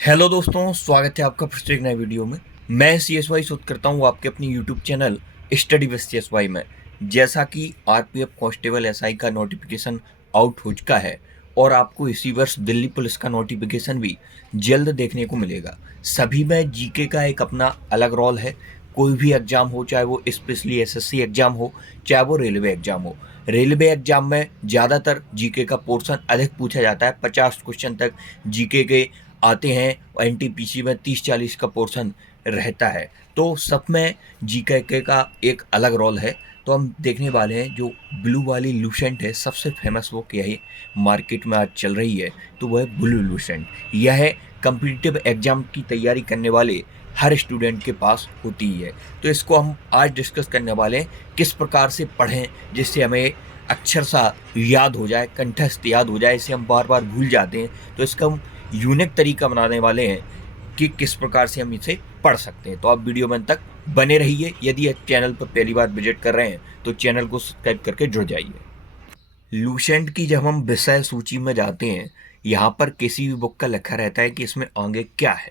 Hello दोस्तों, स्वागत है आपका फिर से एक नए वीडियो में। मैं CSY शूट करता हूँ आपके अपने YouTube channel study with CSY में। जैसा कि आरपीएफ कांस्टेबल एसआई का नोटिफिकेशन आउट हो चुका है और आपको इसी वर्ष दिल्ली पुलिस का नोटिफिकेशन भी जल्द देखने को मिलेगा। सभी में जीके का एक अपना अलग रोल है। कोई भी एग्जाम हो, चाहे वो स्पेशली एसएससी एग्जाम हो, चाहे वो रेलवे एग्जाम हो। रेलवे एग्जाम में ज़्यादातर जीके का पोर्शन अधिक पूछा जाता है। 50 क्वेश्चन तक जीके के आते हैं और एनटीपीसी में 30-40 का पोर्शन रहता है। तो सब में जीके का एक अलग रोल है। तो हम देखने वाले हैं जो ब्लू वाली लूसेंट है, सबसे फेमस बुक यही मार्केट में आज चल रही है, तो वह है ब्लू लूसेंट। यह कम्पिटिटिव एग्जाम की तैयारी करने वाले हर स्टूडेंट के पास होती ही है। तो इसको हम आज डिस्कस करने वाले हैं, किस प्रकार से पढ़ें जिससे हमें अक्षर सा याद हो जाए, कंठस्थ याद हो जाए। इसे हम बार बार भूल जाते हैं, तो इसका हम यूनिक तरीका बनाने वाले हैं कि किस प्रकार से हम इसे पढ़ सकते हैं। तो आप वीडियो में अंत तक बने रहिए। यदि आप चैनल पर पहली बार विजिट कर रहे हैं तो चैनल को सब्सक्राइब करके जुड़ जाइए। लूसेंट की जब हम विषय सूची में जाते हैं, यहाँ पर किसी भी बुक का लिखा रहता है कि इसमें आगे क्या है।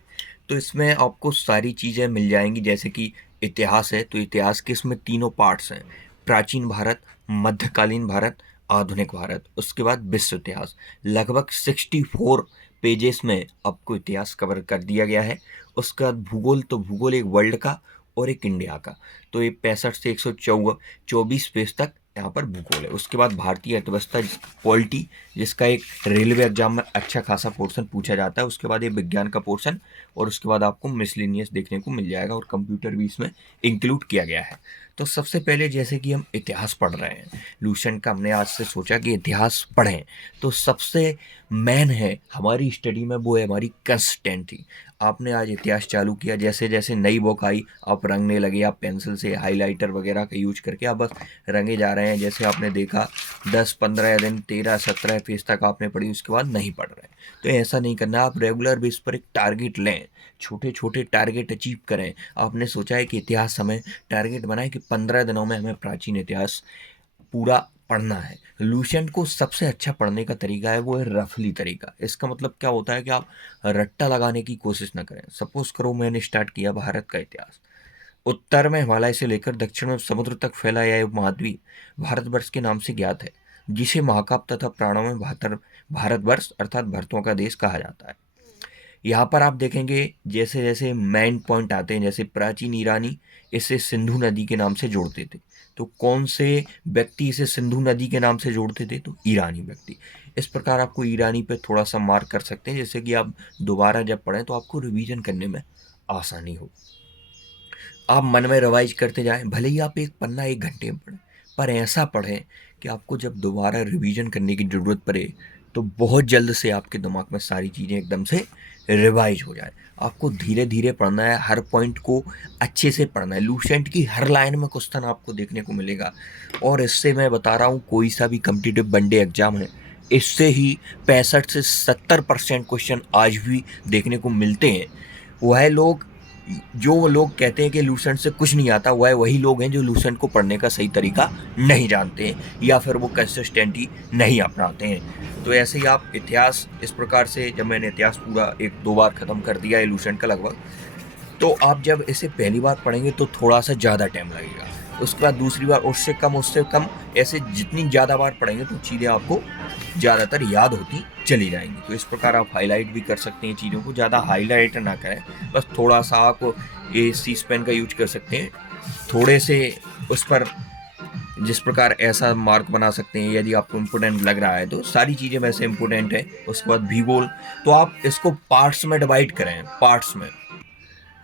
तो इसमें आपको सारी चीज़ें मिल जाएंगी। जैसे कि इतिहास है, तो इतिहास के इसमें तीनों पार्ट्स हैं: प्राचीन भारत, मध्यकालीन भारत, आधुनिक भारत। उसके बाद विश्व इतिहास। लगभग 64 पेजेस में आपको इतिहास कवर कर दिया गया है। उसके बाद भूगोल, तो भूगोल एक वर्ल्ड का और एक इंडिया का। तो ये 65 से 124 पेज तक यहाँ पर भूगोल है। उसके बाद भारतीय अर्थव्यवस्था, पॉलिटी, जिसका एक रेलवे एग्जाम में अच्छा खासा पोर्शन पूछा जाता है। उसके बाद ये विज्ञान का पोर्शन, और उसके बाद आपको मिसलेनियस देखने को मिल जाएगा, और कंप्यूटर भी इसमें इंक्लूड किया गया है। तो सबसे पहले जैसे कि हम इतिहास पढ़ रहे हैं, लूसेंट का हमने आज से सोचा कि इतिहास पढ़ें, तो सबसे मेन है हमारी स्टडी में, वो है हमारी कंसिस्टेंसी। आपने आज इतिहास चालू किया, जैसे जैसे नई बुक आई आप रंगने लगे, आप पेंसिल से हाइलाइटर वगैरह का यूज करके आप बस रंगे जा रहे हैं। जैसे आपने देखा 10-15 दिन, 13-17 पेज तक आपने पढ़ी, उसके बाद नहीं पढ़ रहे। तो ऐसा नहीं करना। आप रेगुलर बेस पर एक टारगेट लें, छोटे छोटे टारगेट अचीव करें। आपने सोचा है कि इतिहास हमें टारगेट बनाए कि 15 दिनों में हमें प्राचीन इतिहास पूरा पढ़ना है। लूसेंट को सबसे अच्छा पढ़ने का तरीका है, वो है रफली तरीका। इसका मतलब क्या होता है कि आप रट्टा लगाने की कोशिश ना करें। सपोज करो मैंने स्टार्ट किया भारत का इतिहास। उत्तर में हिमालय से लेकर दक्षिण में समुद्र तक फैला यह उपमहाद्वीप भारतवर्ष के नाम से ज्ञात है, जिसे महाकाव्य तथा प्राणों में भारतवर्ष अर्थात भरतों का देश कहा जाता है। यहाँ पर आप देखेंगे जैसे जैसे मेन पॉइंट आते हैं, जैसे प्राचीन ईरानी इसे सिंधु नदी के नाम से जोड़ते थे। तो कौन से व्यक्ति इसे सिंधु नदी के नाम से जोड़ते थे? तो ईरानी व्यक्ति। इस प्रकार आपको ईरानी पे थोड़ा सा मार्क कर सकते हैं, जैसे कि आप दोबारा जब पढ़ें तो आपको रिवीजन करने में आसानी हो। आप मन में रिवाइज करते जाएं, भले ही आप एक पन्ना 1 घंटे में पढ़ें, पर ऐसा पढ़ें कि आपको जब दोबारा रिवीजन करने की ज़रूरत पड़े तो बहुत जल्द से आपके दिमाग में सारी चीज़ें एकदम से रिवाइज हो जाए। आपको धीरे धीरे पढ़ना है, हर पॉइंट को अच्छे से पढ़ना है। लूसेंट की हर लाइन में क्वेश्चन आपको देखने को मिलेगा, और इससे मैं बता रहा हूँ, कोई सा भी कम्पिटिटिव वनडे एग्जाम है, इससे ही 65 से 70% क्वेश्चन आज भी देखने को मिलते हैं। वह लोग जो लोग कहते हैं कि लूसेंट से कुछ नहीं आता, वह वही लोग हैं जो लूसेंट को पढ़ने का सही तरीका नहीं जानते हैं, या फिर वो कंसिस्टेंटी नहीं अपनाते हैं। तो ऐसे ही आप इतिहास इस प्रकार से, जब मैंने इतिहास पूरा 1-2 बार ख़त्म कर दिया है लूसेंट का लगभग, तो आप जब इसे पहली बार पढ़ेंगे तो थोड़ा सा ज़्यादा टाइम लगेगा। उसके बाद दूसरी बार उससे कम, ऐसे जितनी ज़्यादा बार पढ़ेंगे तो चीज़ें आपको ज़्यादातर याद होती चली जाएंगी। तो इस प्रकार आप हाईलाइट भी कर सकते हैं चीज़ों को। ज़्यादा हाईलाइट ना करें, बस थोड़ा सा आप ये सीस पेन का यूज कर सकते हैं, थोड़े से उस पर जिस प्रकार ऐसा मार्क बना सकते हैं यदि आपको इम्पोर्टेंट लग रहा है। तो सारी चीज़ें वैसे इम्पोर्टेंट है। उसके बाद भूगोल, तो आप इसको पार्ट्स में डिवाइड करें। पार्ट्स में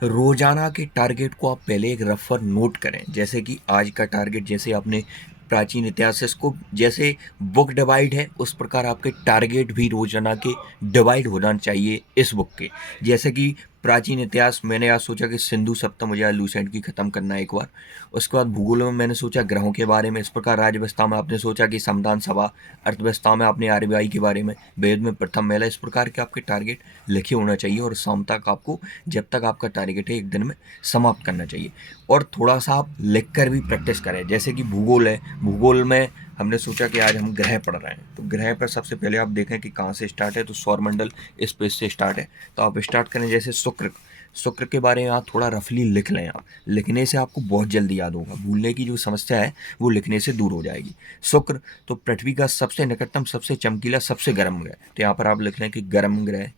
रोजाना के टारगेट को आप पहले एक रफ पर नोट करें। जैसे कि आज का टारगेट, जैसे आपने प्राचीन इतिहास से इसको जैसे बुक डिवाइड है, उस प्रकार आपके टारगेट भी रोजाना के डिवाइड होना चाहिए इस बुक के। जैसे कि प्राचीन इतिहास मैंने आज सोचा कि सिंधु सप्तम मुझे लूसेंट की ख़त्म करना है एक बार। उसके बाद भूगोल में मैंने सोचा ग्रहों के बारे में। इस प्रकार राज्य व्यवस्था में आपने सोचा कि संविधान सभा। अर्थव्यवस्था में आपने आरबीआई के बारे में, वेद में प्रथम महिला। इस प्रकार के आपके टारगेट लिखे होना चाहिए, और शाम तक आपको, जब तक आपका टारगेट है, 1 दिन में समाप्त करना चाहिए। और थोड़ा सा आप लिख कर भी प्रैक्टिस करें। जैसे कि भूगोल है, भूगोल में हमने सोचा कि आज हम ग्रह पढ़ रहे हैं, तो ग्रह पर सबसे पहले आप देखें कि कहाँ से स्टार्ट है, तो सौरमंडल स्पेस से स्टार्ट है। तो आप स्टार्ट करें जैसे शुक्र। शुक्र के बारे में आप थोड़ा रफली लिख लें। आप लिखने से आपको बहुत जल्दी याद होगा, भूलने की जो समस्या है वो लिखने से दूर हो जाएगी। शुक्र तो पृथ्वी का सबसे निकटतम, सबसे चमकीला, सबसे गर्म ग्रह। तो यहाँ पर आप लिख लें कि गर्म ग्रह,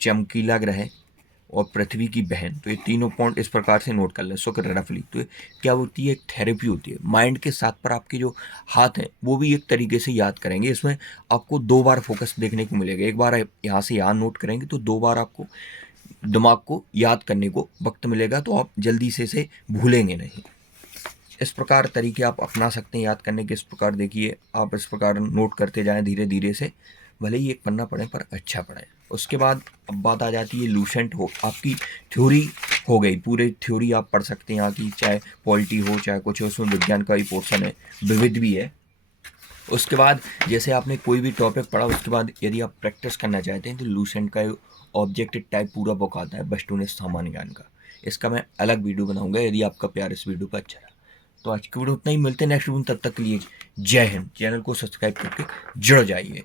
चमकीला ग्रह और पृथ्वी की बहन। तो ये तीनों पॉइंट इस प्रकार से नोट कर लें। शुक्र रफली तो क्या होती है, एक थेरेपी होती है माइंड के साथ। पर आपके जो हाथ हैं वो भी एक तरीके से याद करेंगे। इसमें आपको 2 बार फोकस देखने को मिलेगा। एक बार आप यहाँ से यहाँ नोट करेंगे तो 2 बार आपको दिमाग को याद करने को वक्त मिलेगा, तो आप जल्दी से इसे भूलेंगे नहीं। इस प्रकार तरीके आप अपना सकते हैं याद करने के। इस प्रकार देखिए, आप इस प्रकार नोट करते जाएं धीरे धीरे से, भले ही एक पन्ना पढ़ें पर अच्छा पढ़ें। उसके बाद अब बात आ जाती है लूसेंट हो, आपकी थ्योरी हो गई। पूरे थ्योरी आप पढ़ सकते हैं यहाँ की, चाहे पॉलिटी हो चाहे कुछ हो, उसमें विज्ञान का भी पोर्शन है, विविध भी है। उसके बाद जैसे आपने कोई भी टॉपिक पढ़ा, उसके बाद यदि आप प्रैक्टिस करना चाहते हैं तो लूसेंट का ऑब्जेक्टिव टाइप पूरा बुक आता है, बस्टून सामान्य ज्ञान का। इसका मैं अलग वीडियो बनाऊंगा यदि आपका प्यार इस वीडियो पर अच्छा रहा। तो आज की वीडियो उतना ही, मिलते हैं नेक्स्ट वीडियो। तब तक के लिए जय हिंद। चैनल को सब्सक्राइब करके जुड़ जाइए।